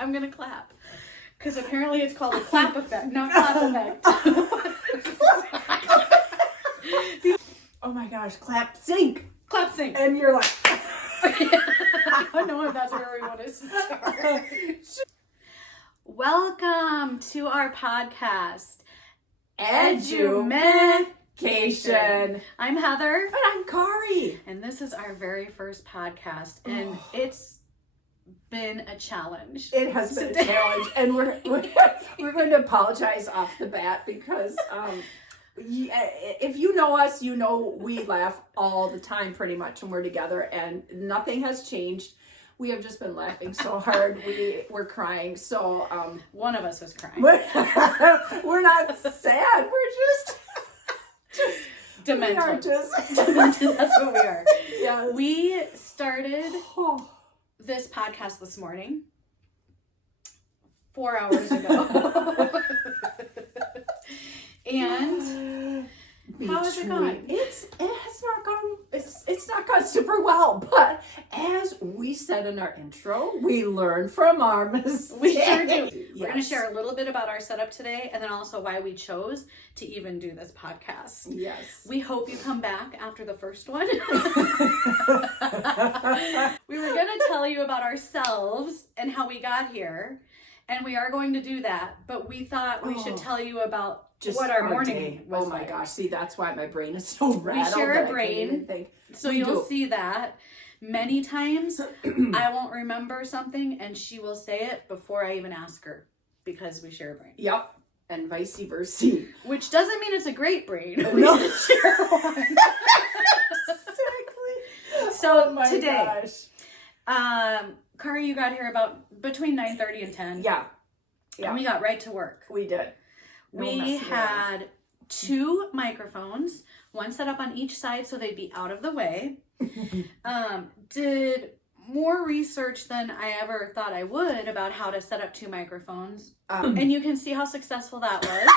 I'm gonna clap. Because apparently it's called a clap effect, not clap effect. Oh my gosh, clap sync. Clap sync. And you're like... I don't know if that's where we want to start. Welcome to our podcast, Edu-MEH-cation. I'm Heather. And I'm Kari. And this is our very first podcast. And it's been a challenge. It has been a challenge. And we're going to apologize off the bat because if you know us, you know we laugh all the time pretty much when we're together, and nothing has changed. We have just been laughing so hard. We're crying. So one of us was crying. We're not sad. We're just demented. Demented. That's what we are. Yes. We started this podcast this morning 4 hours ago. And how is it going? It's not gone super well, but as we said in our intro, we learn from our mistakes. We sure do. Yes. We're going to share a little bit about our setup today, and then also why we chose to even do this podcast. Yes. We hope you come back after the first one. We were going to tell you about ourselves and how we got here, and we are going to do that, but we thought we should tell you about just what our morning was. Oh my like. gosh, see, that's why my brain is so rattled. We share a brain, so you'll see that. Many times I won't remember something and she will say it before I even ask her because we share a brain. Yep, and vice versa. Which doesn't mean it's a great brain. We No. share one. Exactly. So oh my today, gosh. Kari, you got here about between 9:30 and 10. Yeah. And we got right to work. We did. No We messing had around. 2 microphones, one set up on each side so they'd be out of the way. Did more research than I ever thought I would about how to set up 2 microphones. And you can see how successful that was.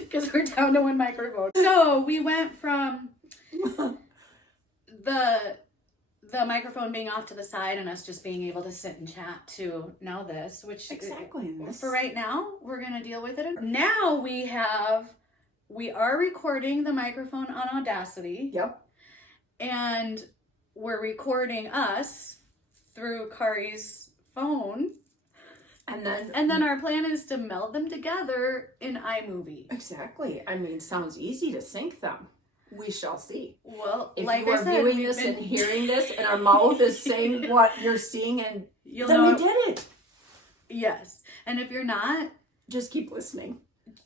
Because we're down to 1 microphone. So we went from the microphone being off to the side and us just being able to sit and chat to now this, which exactly for right now, we're going to deal with it. Now we are recording the microphone on Audacity. Yep. And we're recording us through Kari's phone. And then our plan is to meld them together in iMovie. Exactly. I mean, sounds easy to sync them. We shall see. Well, if like you are I said, viewing this and hearing this, and our mouth is saying what you're seeing, and you'll then know we did it. Yes. And if you're not, just keep listening.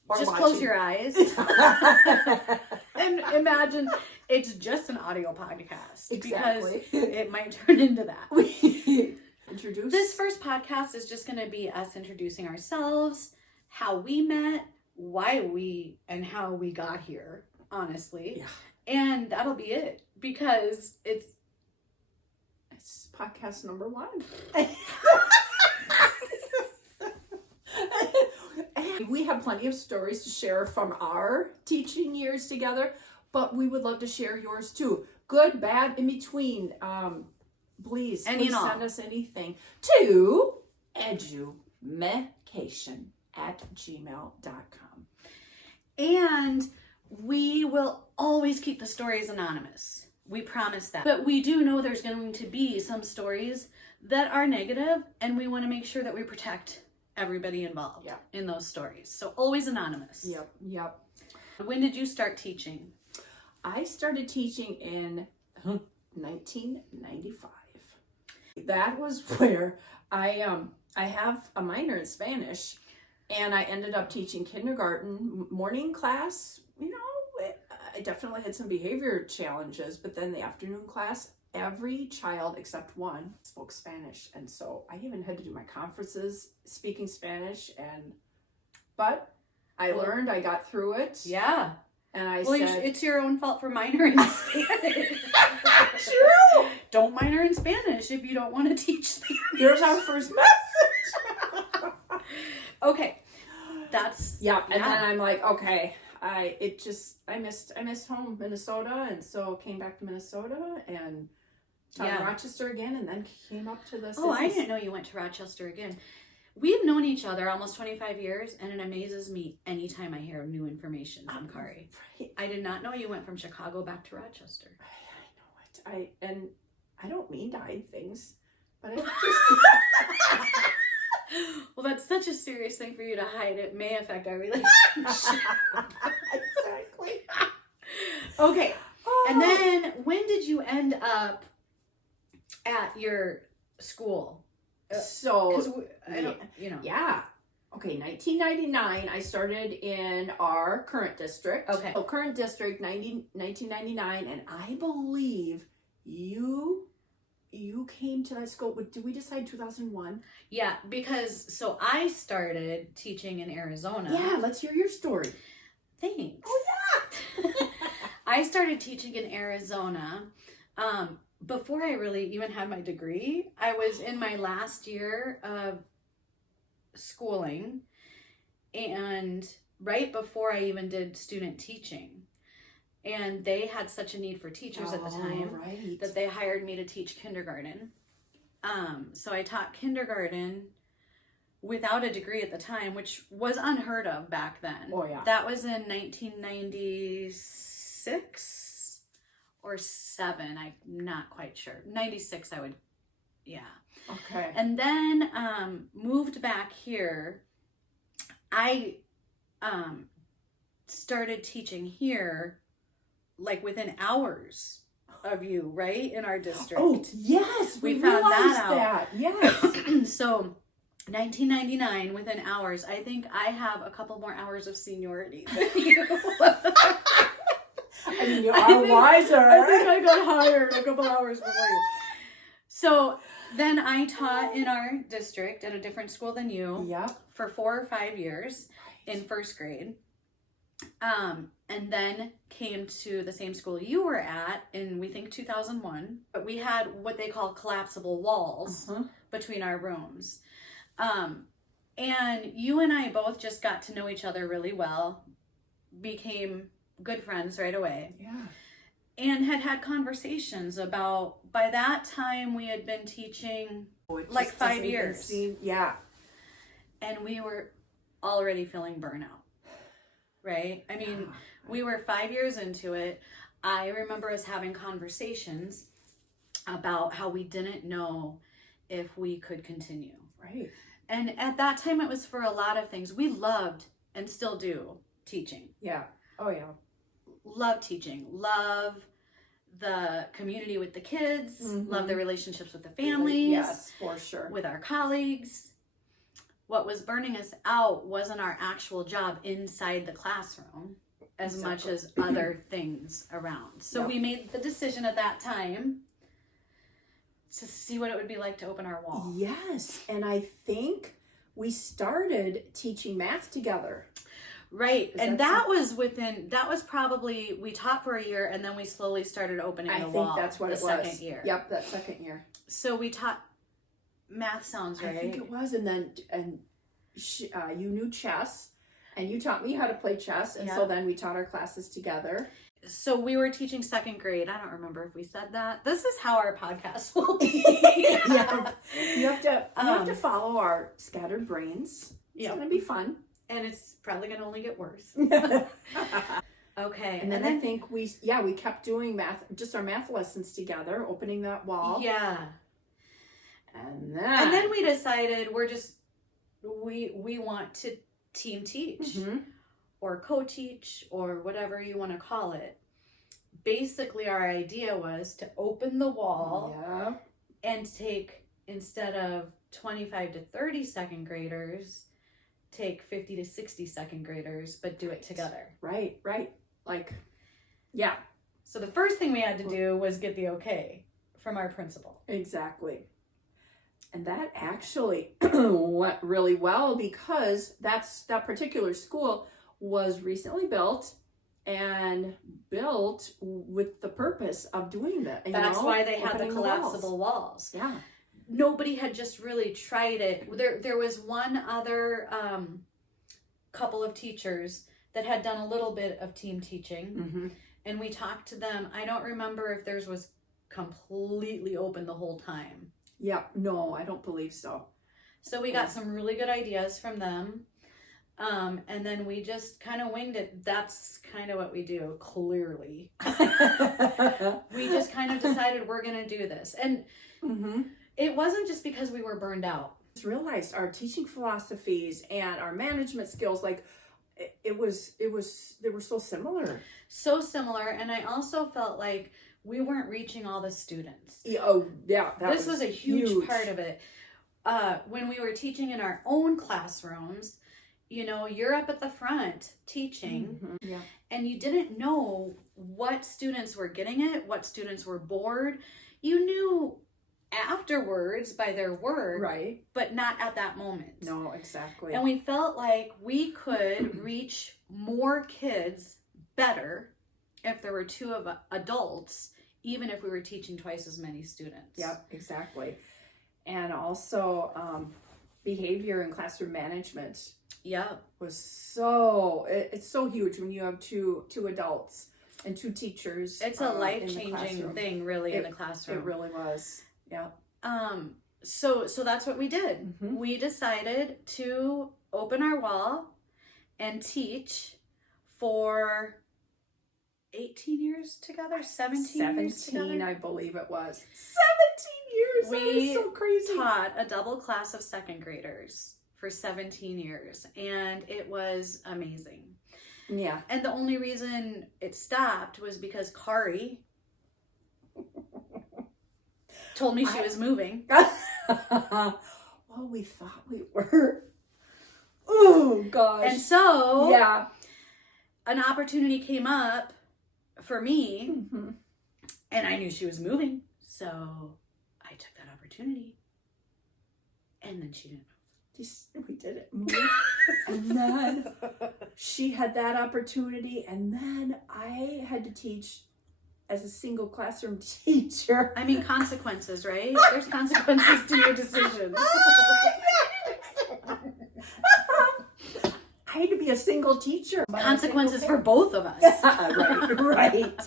Or just watching. close your eyes and imagine it's just an audio podcast. Exactly. Because it might turn into that. Introduce. This first podcast is just going to be us introducing ourselves, how we met, and how we got here. Honestly. Yeah. And that'll be it because it's podcast number 1. We have plenty of stories to share from our teaching years together, but we would love to share yours too. Good, bad, in between. Please send us anything to edumehcation@gmail.com. And we will always keep the stories anonymous. We promise that. But we do know there's going to be some stories that are negative, and we want to make sure that we protect everybody involved in those stories. So always anonymous. Yep. When did you start teaching? I started teaching in 1995. That was where I have a minor in Spanish, and I ended up teaching kindergarten morning class. You know, I definitely had some behavior challenges, but then the afternoon class, every child except one spoke Spanish. And so I even had to do my conferences speaking Spanish, but I learned, I got through it. Yeah. And I said, it's your own fault for minoring in Spanish. True. Don't minor in Spanish if you don't want to teach Spanish. Here's our first message. Okay. That's and then I'm like, okay, I missed home, Minnesota, and so came back to Minnesota and Taught in Rochester again, and then came up to the cities. Oh, I didn't know you went to Rochester again. We've known each other almost 25 years, and it amazes me anytime I hear new information from Kari. Right. I did not know you went from Chicago back to Rochester. I know it. I don't mean to hide things, but I just... Well, that's such a serious thing for you to hide. It may affect our relationship. Exactly. Okay. Oh. And then when did you end up at your school? So, I don't, you know. yeah. Okay, 1999, I started in our current district. Okay. So current district, 1999, and I believe you came to that school. Did we decide 2001? Yeah, because so I started teaching in Arizona. Yeah, let's hear your story. Thanks. Oh, yeah. I started teaching in Arizona. Before I really even had my degree, I was in my last year of schooling, and right before I even did student teaching. And they had such a need for teachers at the time that they hired me to teach kindergarten. So I taught kindergarten without a degree at the time, which was unheard of back then. Oh, yeah. That was in 1996 or 7. I'm not quite sure. 96, yeah. Okay. And then moved back here. I started teaching here like within hours of you, right? In our district. Oh, yes. We found that out. Yes. So 1999, within hours. I think I have a couple more hours of seniority than you. I mean, you are wiser. I think I got hired a couple hours before you. So then I taught in our district at a different school than you. Yep. For 4 or 5 years in first grade. And then came to the same school you were at in, we think, 2001. But we had what they call collapsible walls between our rooms. And you and I both just got to know each other really well, became good friends right away. Yeah. And had conversations about, by that time we had been teaching like 5 years. Yeah. And we were already feeling burnout. Right? I mean, we were 5 years into it. I remember us having conversations about how we didn't know if we could continue. Right. And at that time, it was for a lot of things. We loved, and still do, teaching. Yeah. Oh, yeah. Love teaching. Love the community with the kids. Love the relationships with the families. Yes, for sure. With our colleagues. What was burning us out wasn't our actual job inside the classroom as much as other things around. So we made the decision at that time to see what it would be like to open our wall. Yes, and I think we started teaching math together. Right, and that was probably, we taught for a year and then we slowly started opening the wall. I think that's what it was. The second year. Yep, that second year. So we taught math, sounds right. I think it was, and then you knew chess, and you taught me how to play chess, and so then we taught our classes together. So we were teaching second grade. I don't remember if we said that. This is how our podcast will be. Yeah. You have to follow our scattered brains. It's going to be fun. And it's probably going to only get worse. Okay. And then I think we kept doing math, just our math lessons together, opening that wall. Yeah. And then we decided we want to team teach or co-teach or whatever you want to call it. Basically, our idea was to open the wall and take, instead of 25 to 30 second graders, take 50 to 60 second graders, but do it together. Right. Like, yeah. So the first thing we had to do was get the okay from our principal. Exactly. And that actually went really well because that particular school was recently built with the purpose of doing that. That's why they had the collapsible walls. Yeah. Nobody had just really tried it. There was one other couple of teachers that had done a little bit of team teaching, and we talked to them. I don't remember if theirs was completely open the whole time. Yeah, no, I don't believe so. So we got some really good ideas from them. And then we just kind of winged it. That's kind of what we do, clearly. We just kind of decided we're going to do this. And it wasn't just because we were burned out. Just realized our teaching philosophies and our management skills, like they were so similar. So similar. And I also felt like we weren't reaching all the students. Oh, yeah. This was a huge part of it. When we were teaching in our own classrooms, you know, you're up at the front teaching, and you didn't know what students were getting it, what students were bored. You knew afterwards by their work, right, but not at that moment. No, exactly. And we felt like we could reach more kids better if there were two of adults, even if we were teaching twice as many students. Yep, exactly. And also behavior and classroom management. Yep. Was it's so huge when you have two adults and two teachers. It's a life-changing thing, really, in the classroom. It really was. Yeah. So that's what we did. We decided to open our wall and teach for 18 years together, 17 years together. I believe it was. 17 years. We that is so crazy. Taught a double class of second graders for 17 years, and it was amazing. Yeah. And the only reason it stopped was because Kari told me she was moving. Well, we thought we were. Oh, gosh. And so, yeah, an opportunity came up for me, and I knew she was moving, so I took that opportunity. And then she didn't. We didn't move. And then she had that opportunity, and then I had to teach as a single classroom teacher. I mean, consequences, right? There's consequences to your decisions. I had to be a single teacher. Consequences for both of us. Right.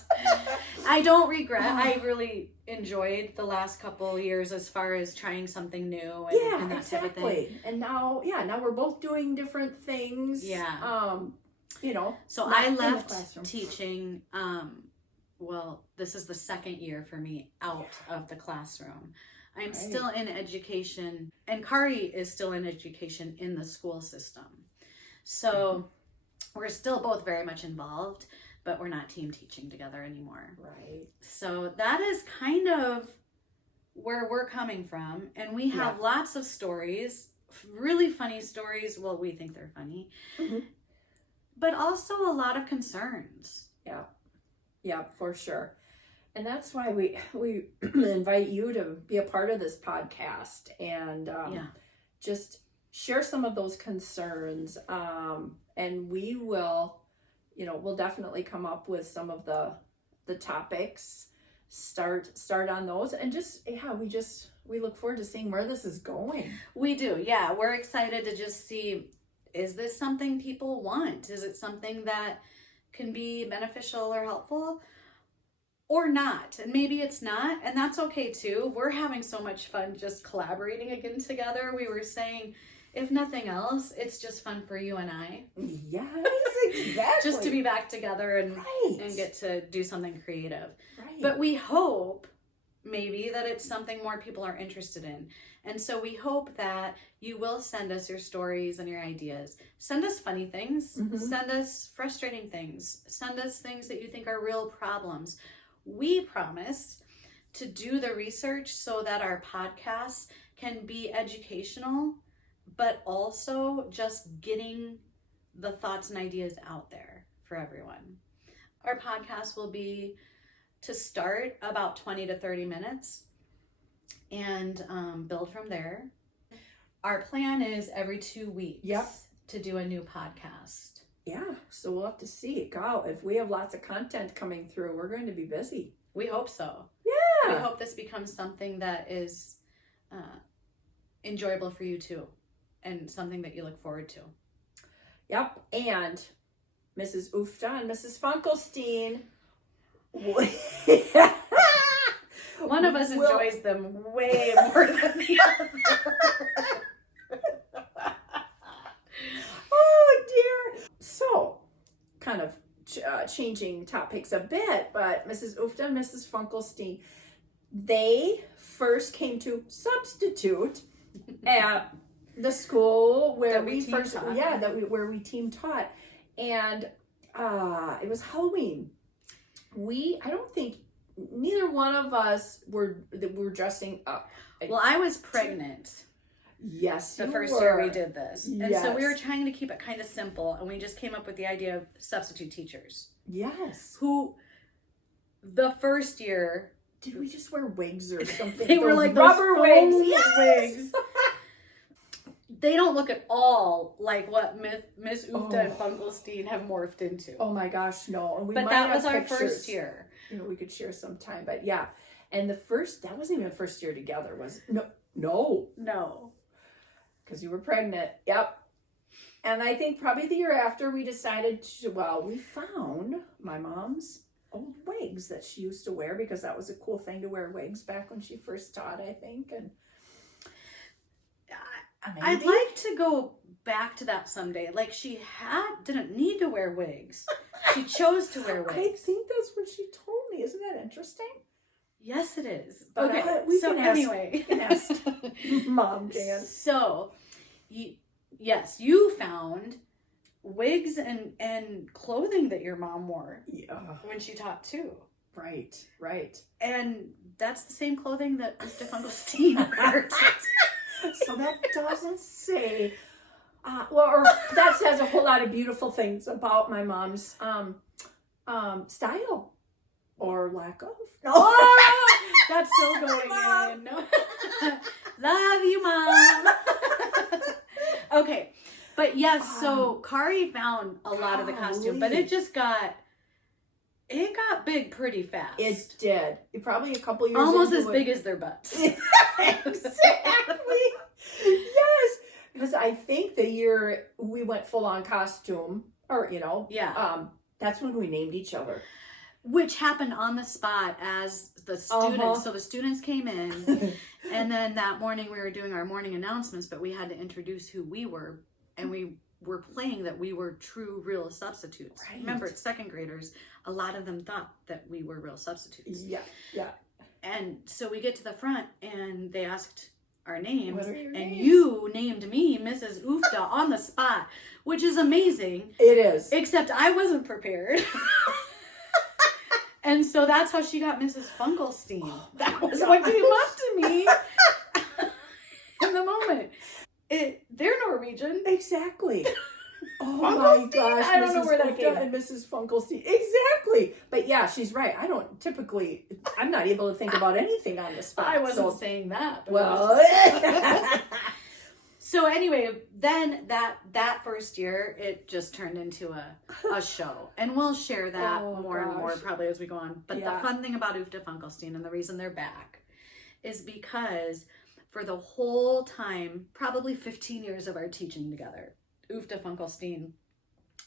I don't regret. I really enjoyed the last couple years as far as trying something new and that type of thing. And now we're both doing different things. Yeah. You know. So I left teaching. Well, this is the second year for me out of the classroom. I'm still in education, and Kari is still in education in the school system. So we're still both very much involved, but we're not team teaching together anymore. Right. So that is kind of where we're coming from. And we have lots of stories, really funny stories. Well, we think they're funny, but also a lot of concerns. Yeah. Yeah, for sure. And that's why we invite you to be a part of this podcast and just share some of those concerns. And we will, we'll definitely come up with some of the topics, start on those, and we look forward to seeing where this is going. We do. Yeah. We're excited to just see, is this something people want? Is it something that can be beneficial or helpful or not? And maybe it's not, and that's okay too. We're having so much fun just collaborating again together. We were saying, if nothing else, it's just fun for you and I. Yes, exactly. Just to be back together and get to do something creative. Right. But we hope maybe that it's something more people are interested in. And so we hope that you will send us your stories and your ideas. Send us funny things. Send us frustrating things. Send us things that you think are real problems. We promise to do the research so that our podcasts can be educational, but also just getting the thoughts and ideas out there for everyone. Our podcast will be, to start, about 20 to 30 minutes and build from there. Our plan is every 2 weeks to do a new podcast. Yeah, so we'll have to see. God, if we have lots of content coming through, we're going to be busy. We hope so. Yeah. We hope this becomes something that is enjoyable for you too, and something that you look forward to. Yep, and Mrs. Ufta and Mrs. Funkelstein, One of us enjoys them way more than the other. Oh dear. So, kind of changing topics a bit, but Mrs. Ufta and Mrs. Funkelstein, they first came to substitute at the school where we team taught, and it was Halloween. I don't think neither one of us were dressing up. Well, I was pregnant. Yes, the first year we did this. And so we were trying to keep it kind of simple, and we just came up with the idea of substitute teachers. Yes. Who, the first year... Did we just wear wigs or something? They were like rubber wigs. Wigs. They don't look at all like what Miss Ufta and Funkelstein have morphed into. Oh my gosh, no. And but that was our first year. You know, we could share sometime, but yeah. And that wasn't even the first year together, was it? No. Because you were pregnant. Yep. And I think probably the year after we decided we found my mom's old wigs that she used to wear, because that was a cool thing to wear wigs back when she first taught, I think. And I'd like to go back to that someday. Like, she didn't need to wear wigs. She chose to wear wigs. I think that's what she told me. Isn't that interesting? Yes, it is. But okay, we can ask Mom Dan. So, yes, you found wigs and clothing that your mom wore when she taught too. Right. And that's the same clothing that Mr. Funkelstein wore. So that doesn't say, or that says a whole lot of beautiful things about my mom's style or lack of. No, that's so going in. No. Love you, Mom. Okay, but yes, so Kari found a lot of the costume, but it got big pretty fast. It did. Probably a couple years almost as big as their butts. Exactly. Yes. Because I think the year we went full on costume, or that's when we named each other. Which happened on the spot as the students. So the students came in, and then that morning we were doing our morning announcements, but we had to introduce who we were, and we were playing that we were true, real substitutes. Right. Remember, it's second graders. A lot of them thought that we were real substitutes. Yeah. And so we get to the front, and they asked our names, what are your names? You named me Mrs. Ufta on the spot, which is amazing. It is. Except I wasn't prepared. And so that's how she got Mrs. Funkelstein. Oh, that was what came up to me in the moment. They're Norwegian. Exactly. Oh my gosh. I don't know where that came from. And Mrs. Funkelstein. Exactly. But yeah, she's right. I'm not able to think about anything on the spot. I wasn't saying that. Well. So anyway, then that first year, it just turned into a show. And we'll share that more and more probably as we go on. But the fun thing about Ufta Funkelstein and the reason they're back is because for the whole time, probably 15 years of our teaching together, Ufta Funkelstein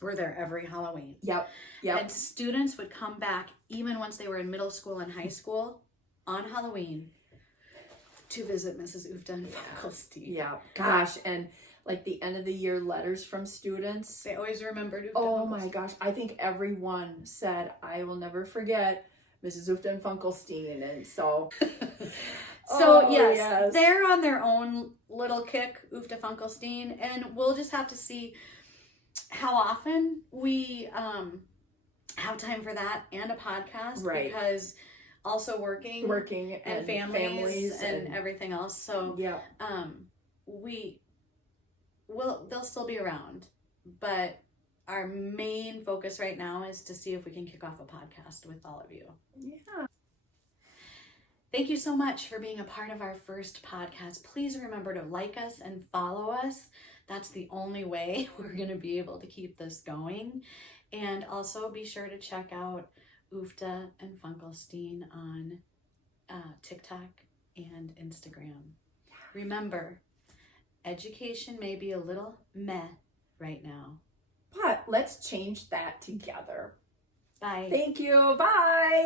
were there every Halloween. Yep. And students would come back even once they were in middle school and high school on Halloween to visit Mrs. Ufta and Funkelstein. Yeah. Gosh, and like the end of the year letters from students. They always remembered Ufta. Oh my gosh. I think everyone said, I will never forget Mrs. Ufta and Funkelstein. And so... yes, they're on their own little kick, Ufta Funkelstein, and we'll just have to see how often we have time for that and a podcast, right? Because also working and families and everything else. So they'll still be around, but our main focus right now is to see if we can kick off a podcast with all of you. Yeah. Thank you so much for being a part of our first podcast. Please remember to like us and follow us. That's the only way we're going to be able to keep this going. And also be sure to check out Ufta and Funkelstein on TikTok and Instagram. Remember, education may be a little meh right now. But let's change that together. Bye. Thank you. Bye.